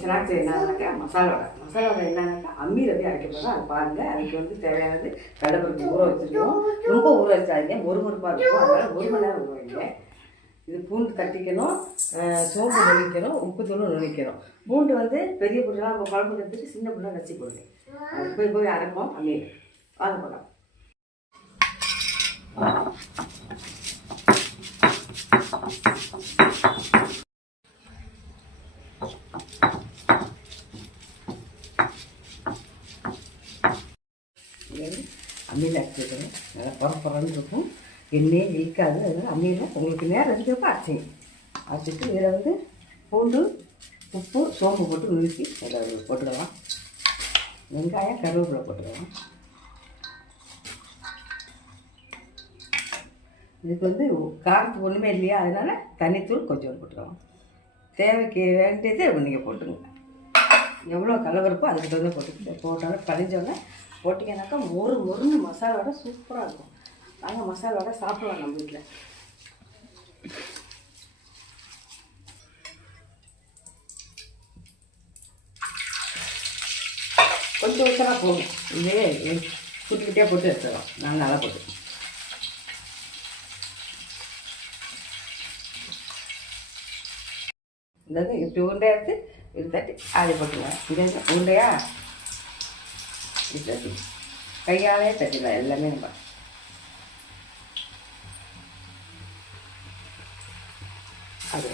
Snacks என்னன்னாக்கா மசாலா வடை. மசாலா வடை என்னன்னாக்கா அம்மியில் போய் அரைக்க போகிறோம் அது பாருங்கள் அதுக்கு வந்து தேவையானது கடலைப்பருப்பு ஊற வச்சுருக்கோம் ரொம்ப ஊற வச்சாதீங்க மொறுமொறுப்பாக இருக்கும். அதனால் ஒரு மணி நேரம் ஊற வைங்க. இது பூண்டு தட்டிக்கணும் சோம்பு நுழைக்கணும் உப்பு தூளும் நுழைக்கணும் பூண்டு வந்து பெரிய பூண்டுலாம் நம்ம குழம்பு எடுத்துட்டு சின்ன பூண்டாக வச்சு போடுங்க. அது போய் போய் அரைப்போம். அம்மியில். வாங்க போகலாம் இது வந்து அம்மியில் அரைச்சி வைக்கிறேன் நல்லா பரப்புறன்னு இருக்கும். எண்ணெயே இழுக்காது. அதனால் அம்மியில் உங்களுக்கு நேரம் இருக்கிறப்ப அரைச்சிங்க அரைச்சிட்டு இதில் வந்து பூண்டு உப்பு சோம்பு போட்டு நுழுக்கி அதில் போட்டுக்கலாம். வெங்காயம் கருவேப்பிலை போட்டுக்கலாம். இதுக்கு வந்து காரத்துக்கு ஒன்றுமே இல்லையா? அதனால் தண்ணித்தூள் கொஞ்சம் போட்டுக்கலாம். தேவைக்கு வேண்டியதே நீங்கள் போட்டுங்க எவ்வளோ கலவரப்போ அதுக்கு தகுந்த போட்டுக்கிட்டு போட்டாலும் கழிஞ்சோடனே போட்டிங்கனாக்கா மொறு மொறுன்னு மசாலாவோட சூப்பராக இருக்கும். நாங்கள் மசாலாவோட சாப்பிடலாம் நம்ம வீட்டில் கொஞ்சம் உச்சராக போகும் இதே குட்டியாக போட்டு எடுத்துடலாம். நாங்கள் நல்லா போட்டு. இந்த இப்படி உருண்டையாக எடுத்து இது தட்டி ஆடி போட்டுருவேன். இது உருண்டையா இது கையாலே தட்டிடலாம் எல்லாமே நம்ம அது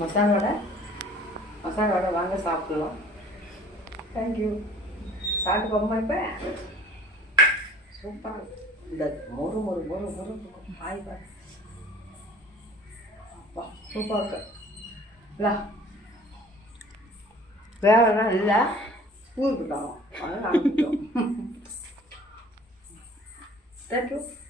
மசாலா வடை? மசாலா வடை வாங்க சாப்பிடலாம். தேங்க்யூ சாப்பிட்டு போமா இப்போ. சூப்பராக இந்த மொறு மொறு மொறு மொறு இருக்கும். ஹாய் பாய் அப்பா சூப்பராக இருக்கு. இல்லை வேலைனா இல்லை. ஸ்கூலுக்கு போகிறோம் அதனால் அனுப்பிட்டோம் தேங்க்யூ